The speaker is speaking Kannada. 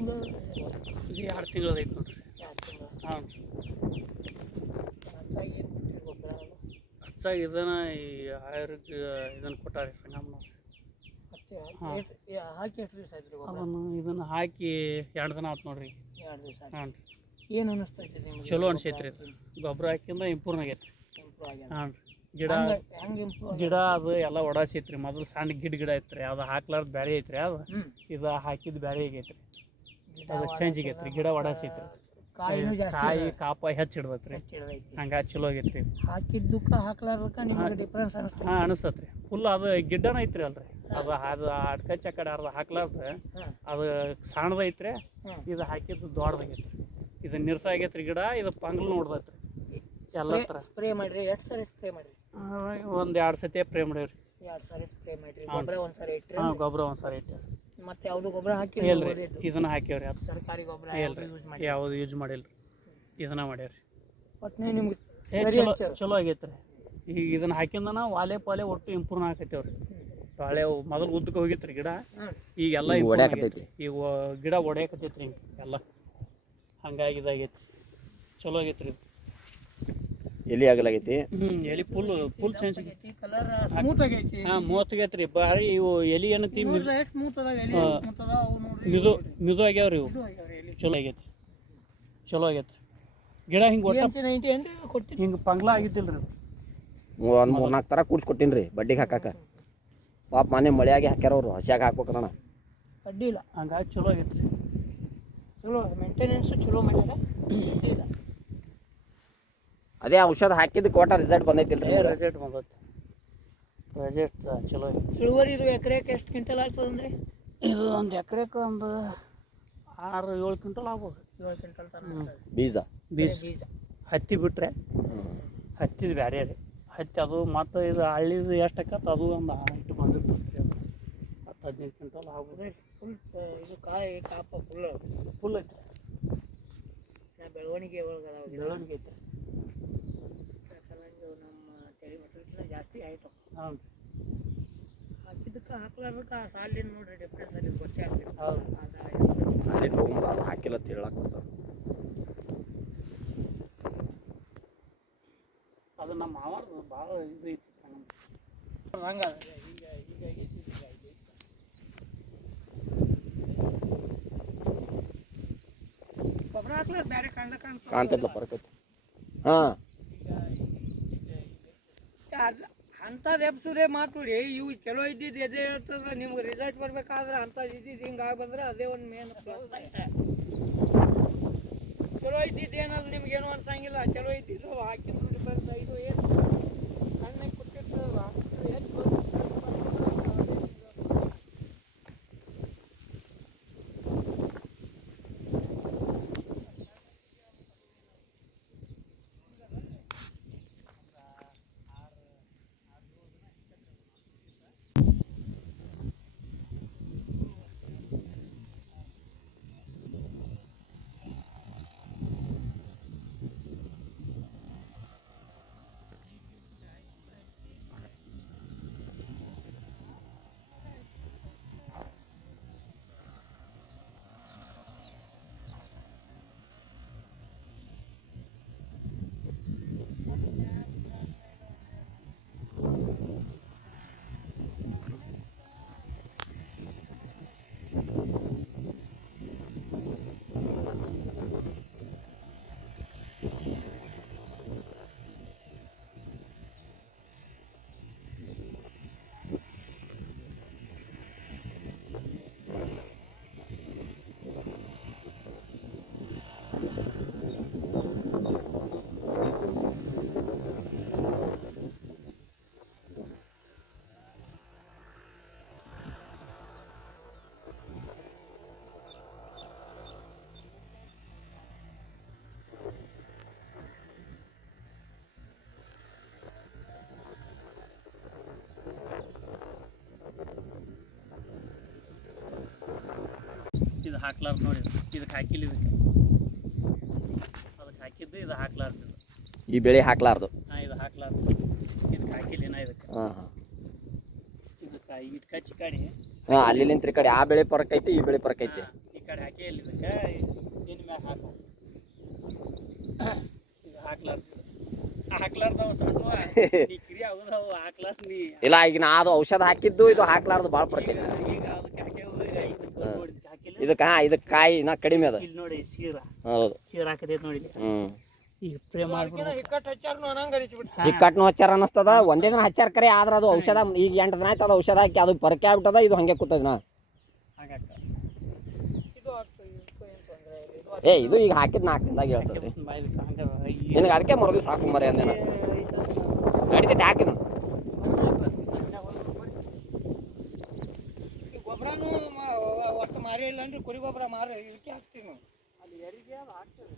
ತಿಂಗಳು ಇದು 2 ತಿಂಗಳು ಐತೆ ನೋಡ್ರಿ. 2 ತಿಂಗಳು ಹಾಂ ಹೆಚ್ಚಾಗಿ ಏನು ಕೊಟ್ಟಿರಿ ಗೊಬ್ಬರ ಅದು ಹೆಚ್ಚಾಗಿ ಇದನ್ನು ಈ ಆಯುರ್ವೇದಿಕ್ ಇದನ್ನು ಕೊಟ್ಟಾರೆ ಸಂಗಮನವ್ರು. ಮತ್ತೆ ಹಾಕಿ ಎಷ್ಟು ದಿವಸ ಆಯ್ತು ರೀ ಗೊಬ್ಬರ? ಇದನ್ನು ಹಾಕಿ 2 ದಿನ ಆಯ್ತು ನೋಡ್ರಿ. 2 ದಿವಸ ಆಯ್ತು. ಹಾಂ ರೀ. ಏನು ಅನ್ನಿಸ್ತೈತಿ ನಿಮ್ಗೆ? ಚಲೋ ಅನ್ಸೈತೆ ರೀ. ಗೊಬ್ಬರ ಹಾಕಿಂದ ಇಂಪ್ರೂವ್ ಆಗೈತೆ ರೀ. ಇಂಪ್ರೂವ್ ಆಗ್ಯಾದ. ಹಾಂ ರೀ. ಗಿಡ ಹೆಂಗೆ ಇಂಪ್ರೂವ್ ಗಿಡ ಅದು ಎಲ್ಲ ಒಡಾಸೈತೆ ರೀ. ಮೊದಲು ಸಣ್ಣ ಗಿಡ ಐತೆ ರೀ, ಅದು ಹಾಕ್ಲಾರ್ದು ಬೇರೆ ಐತೆ ರೀ. ಅದು ಇದು ಹಾಕಿದ್ದು ಬೇರೆ ಆಗೈತೆ ರೀ. ಅದು ಚೇಂಜ್ ಆಗೈತೆ ರೀ. ಗಿಡ ಒಡಾಸೈತೆ ರೀ. ಕಾಯಿನೂ ಜಾಸ್ತಿ ಕಾಯಿ ಕಾಪ ಹೆಚ್ಚಿಡ್ದೈತೆ ರೀ. ಹೆಚ್ಚಿಡದೈತಿ. ಹಂಗಾಗಿ ಚಲೋ ಆಗೈತೆ ರೀ. ಹಾಕಿದ್ದಕ್ಕೆ ಹಾಕ್ಲಾರ್ದಕ್ಕೆ ನಿಮಗೆ ಡಿಫ್ರೆನ್ಸ್ ಅನಿಸ್ತೈತಿ? ಹಾಂ ಅನಿಸ್ತೈತೆ ರೀ. ಫುಲ್ ಅದು ಗಿಡನ ಐತ್ರಿ ಅಲ್ರಿ. ಅದು ಅಡ್ಕಚ್ಚ ಕಡೆ ಅರ್ಧ ಹಾಕ್ಲಾರ್ದು ಅದು ಸಣ್ಣದೈತೆ ರೀ. ಇದು ಹಾಕಿದ್ದು ದೊಡ್ಡದಾಗೈತೆ ರೀ. ಇದು ನಿರ್ಸ ಆಗೈತೆ ರೀ ಗಿಡ. ಇದು ಪಂಗ್ಲು ನೋಡ್ದೈತೆ ರೀ ಎಲ್ಲ ಥರ. ಸ್ಪ್ರೇ ಮಾಡಿರಿ? ಎಷ್ಟು ಸಾರಿ ಸ್ಪ್ರೇ ಮಾಡಿರಿ? 1-2 ಸತಿ ಸ್ಪ್ರೇ ಮಾಡೀವಿ ರೀ. 2 ಸಾರಿ ಸ್ಪ್ರೇ ಮಾಡಿರಿ. ಗೊಬ್ಬರ ಒಂದು ಸಾರಿ ಇಟ್ರಿ? ಹಾಂ ಗೊಬ್ಬರ ಒಂದು ಸಾರಿ ಇಟ್ಟಿವಿ. ಮತ್ತೆ ಯಾವುದು ಗೊಬ್ಬರ ಹಾಕಿ ಇಲ್ರಿ, ಇದನ್ನ ಹಾಕ್ಯಾವ್ರಿ. ಅದು ಸರ್ಕಾರಿ ಗೊಬ್ಬರ ಯೂಸ್ ಮಾಡಿ? ಯಾವುದು ಯೂಸ್ ಮಾಡಿಲ್ಲ ರೀ. ಇದನ್ನ ಮಾಡ್ಯಾವ್ರಿ. ಒಟ್ಟಿನ ನಿಮ್ಗೆ ಚಲೋ ಆಗೈತೆ ರೀ. ಈಗ ಇದನ್ನ ಹಾಕಿಂದನ ವಾಲೆ ಪಾಲೆ ಒಟ್ಟು ಇಂಪ್ರೂವ್ ಆಕೈತೇವ್ರಿ. ಬಾಳೆ ಮೊದಲು ಉದ್ದಕ್ಕೆ ಹೋಗಿತ್ತು ರೀ ಗಿಡ. ಈಗೆಲ್ಲ ಈಗ ಗಿಡ ಒಡೆಯಕತ್ತೈತಿ ರೀ ಎಲ್ಲ. ಹಂಗಾಗಿ ಇದಾಗೈತಿ. ಚಲೋ ಆಗೈತೆ ರೀ. ಎಲಿ ಆಗಲಾಗೈತಿ. ಎಲಿ ಫುಲ್ ಚೇಂಜ್ ಆಗೈತಿ. ಕಲರ್ ಸ್ಮೂತ್ ಆಗೈತಿ. ಹಾಂ ಮೂವತ್ತು ಆಗೈತೆ ರೀ. ಭಾರಿ ಇವು ಎಲಿ ಏನೈತಿ ಸ್ಮೂತ್ ಅದಾವ ಎಲಿ. ಸ್ಮೂತ್ ಅದಾವ ಅವು ನೋಡ್ರಿ. ಮಿದು ಆಗ್ಯಾವ್ರಿ ಇವು. ಚಲೋ ಆಗೈತಿ. ಚಲೋ ಆಗೈತಿ. ಗಿಡ ಹಿಂಗೆ ಒಟ್ಟು ಹಿಂಗೆ ಪಂಗ್ಲ ಆಗಿದ್ದಿಲ್ಲ ರೀ. ಒಂದು 3-4 ಥರ ಕೂಡ್ಸ್ಕೊಟ್ಟಿನಿ ರೀ ಬಡ್ಡಿಗೆ ಹಾಕಾಕ. ಪಾಪ ಮನೆ ಮಳೆಯಾಗಿ ಹಾಕ್ಯಾರ ಅವರು. ಹಸಿಯಾಗಿ ಹಾಕ್ಬೇಕಣ್ಣ. ಅಡ್ಡಿ ಇಲ್ಲ. ಹಂಗಾಗಿ ಚಲೋ ಆಗೈತೆ ರೀ. ಚಲೋ ಮೇಂಟೆನೆನ್ಸು ಚಲೋ ಮಾಡ್ಯಾರ. ಅಡ್ಡಿ ಇಲ್ಲ. ಅದೇ ಔಷಧ ಹಾಕಿದ್ದಕ್ಕೆ ಒಟ್ಟ ರಿಸಲ್ಟ್ ಬಂದೈತಿಲ್ಲ ರೀ. ರಿಸಲ್ಟ್ ಬಂದೈತಿ. ರಿಸಲ್ಟ್ ಚಲೋ ಐತಿ. ಇಳುವರಿ ಇದು ಎಕರೆಗೆ ಎಷ್ಟು ಕ್ವಿಂಟಲ್ ಆಗ್ತದಂದ್ರೆ? ಇದು ಒಂದು ಎಕರೆಗೆ ಒಂದು 6-7 ಕ್ವಿಂಟಲ್ ಆಗ್ಬೋದು. 7 ಕ್ವಿಂಟಲ್ ತನಕ. ಬೀಜ ಹತ್ತಿ ಬಿಟ್ರೆ ಹತ್ತಿದು ಬೇರೆ ರೀ. ಹತ್ತಿ ಅದು ಮತ್ತು ಇದು ಹಳ್ಳಿದು ಎಷ್ಟು ಆಕತ್ತೆ ಅದು ಒಂದು ಇಟ್ಟು ಬಂದಿರ್ತೈತೆ ರೀ. ಅದು 10-15 ಕ್ವಿಂಟಲ್ ಆಗ್ಬೋದು. ಫುಲ್ ಇದು ಕಾಯಿ ಕಾಪ ಫುಲ್ ಐತೆ ರೀ. ಬೆಳವಣಿಗೆ ಒಳಗೆ ಅದಾವ. ಬೆಳವಣಿಗೆ ಐತೆ ರೀ. ನಮ್ಮ ತಲೆ ಮಟ್ಟಕ್ಕಿಂತ ಜಾಸ್ತಿ ಆಯಿತು. ಹಾಂ ಹಾಕಿದ್ದಕ್ಕೆ ಹಾಕ್ಲಾರ್ದಕ್ಕೆ ಆ ಸಾಲಿನ ನೋಡ್ರಿ ಡಿಫ್ರೆನ್ಸ್ ಅಲ್ಲಿ ಗೊತ್ತೇ ಆಗ್ತದೆ. ಹೌದು. ಅಲ್ಲಿ ತೊಗೊಂಡು ಅದು ಹಾಕಿಲ್ಲ ಅಂತ ಹೇಳಕ್ಕೆ ಬರ್ತಾರೆ. ಅದು ನಮ್ಮ ಮಾವಾರ್ದು ಭಾಳ ಇದು ಐತಿ ಸಂಗಮ. ಹಂಗ ಗೊಬ್ಬರ ಹಾಕ್ಲಾರ ಬೇರೆ ಕಾಣ್ತೈತಲ್ಲ ಪರಕೈತಿ. ಹಾಂ ಅಂಥದ್ದು ಎಬ್ಸುದೇ ಮಾತುರಿ. ಇವು ಚಲೋ ಇದ್ದಿದ್ದು ಎದೆ ಹೇಳ್ತದ. ನಿಮ್ಗೆ ರಿಸಲ್ಟ್ ಬರ್ಬೇಕಾದ್ರೆ ಅಂಥದ್ದು ಇದ್ದಿದ್ದು ಹಿಂಗೆ ಆಗಿ ಬಂದ್ರೆ ಅದೇ ಒಂದು ಮೇನ್ ಪ್ಲಸ್. ಚಲೋ ಇದ್ದಿದ್ದು ಏನಾದ್ರು ನಿಮ್ಗೇನು ಅನ್ಸಂಗಿಲ್ಲ. ಚಲೋ ಇದ್ದಿದ್ದು ಹಾಕಿದ್ರು ಡಿಫ್ರೆನ್ಸ್. ಇದು ಏನು ಸಣ್ಣಗೆ ಕೊಟ್ಟಿರ್ತದಲ್ಲ ಹೆಚ್ಚು ಇದು ಹಾಕ್ಲಾರ್ದು ನೋಡಿ. ಇದಕ್ಕೆ ಹಾಕಿಲ್ಲ. ಅದಕ್ಕೆ ಹಾಕಿದ್ದು ಇದು ಹಾಕ್ಲಾರ್ದು. ಈ ಬೆಳೆ ಹಾಕ್ಲಾರ್ದು. ಹಾಂ ಇದು ಹಾಕ್ಲಾರ್ದು. ಇದಕ್ಕೆ ಹಾಕಿಲ್ಲ ಏನ ಇದಕ್ಕೆ. ಹಾಂ ಹಾಂ ಇದಕ್ಕೆ ಇಟ್ಟು ಕಚ್ಚಿ ಕಡಿ. ಹಾಂ ಅಲ್ಲಿ ನಿಂತ್ರಿ ಕಡೆ ಆ ಬೆಳೆ ಪರಕ್ ಐತಿ ಈ ಬೆಳೆ ಪರಕ್ ಐತಿ. ಈ ಕಡೆ ಹಾಕಿ ಇಲ್ಲಿ ಇದಕ್ಕೆ ದಿನ ಮ್ಯಾಗ ಹಾಕು ಇದು ಹಾಕ್ಲಾರ್ದವು ಸಣ್ಣ ನೀ ಕಿರಿ ಆಗುದವು ಹಾಕ್ಲಾರ್ದು ನೀ ಇಲ್ಲ ಈಗ ನಾ ಅದು ಔಷಧ ಹಾಕಿದ್ದು ಇದು ಹಾಕ್ಲಾರ್ದು ಭಾಳ ಫರಕ್ ಐತಿ ಈಗ ಅದಕ್ಕೆ ಹಾಕಿಲ್ಲ ಇದಕ್ಕೆ ಕಾಯಿ ನಾ ಕಡಿಮೆ ಅದ ಇಲ್ಲಿ ನೋಡಿ ಸೀರಾ ಹೌದು ಹಾಕತೈತಿ ನೋಡಿ ಹ್ಮ್ ಈಗ ಸ್ಪ್ರೇ ಮಾಡ್ಬಿಡು ಇಕ್ಕಟ್ಟು ಹಚ್ಚಾರನು ಅನ್ನಂಗೆ ಅನಿಸ್ಬಿಟ್ಟು ಹಿಕ್ಕಟ್ನು ಹಚ್ಚಾರ ಅನ್ನಿಸ್ತದ ಒಂದೇ ದಿನ ಹಚ್ಚಾರ ಕರೆ ಆದ್ರೆ ಅದು ಔಷಧ ಈಗ 8 ದಿನ ಆಯ್ತು ಅದು ಔಷಧ ಹಾಕಿ ಅದು ಪರಕೆ ಆಗ್ಬಿಟ್ಟದ ಇದು ಹಂಗೆ ಕೂತದ ನಾ ಹಾಗಾಕ ಇದು ಆಗ್ತದೆ ಇದಕ್ಕೂ ಏನು ತೊಂದರೆ ಇಲ್ಲ ಇದು ಈಗ ಹಾಕಿದ್ 4 ದಿನದಾಗ ಹೇಳ್ತದ್ರಿ ಬಾಯ್ದಕ್ಕೆ ಹಂಗೆ ನಿನಗೆ ಅದಕ್ಕೆ ಮರದು ಸಾಕು ಮರಿ ಅಂದೇನ ನಡಿತೈತೆ ಹಾಕಿದ್ ಈ ಗೊಬ್ಬರನು ಒಟ್ಟು ಮಾರೇ ಇಲ್ಲ ಅಂದ್ರೆ ಕುರಿ ಗೊಬ್ಬರ ಮಾರ ಇದಕ್ಕೆ ಹಾಕ್ತೀವಿ ನಾವು ಅಲ್ಲಿ ಯಾರಿಗೆ ಅದು ಹಾಕ್ತದೆ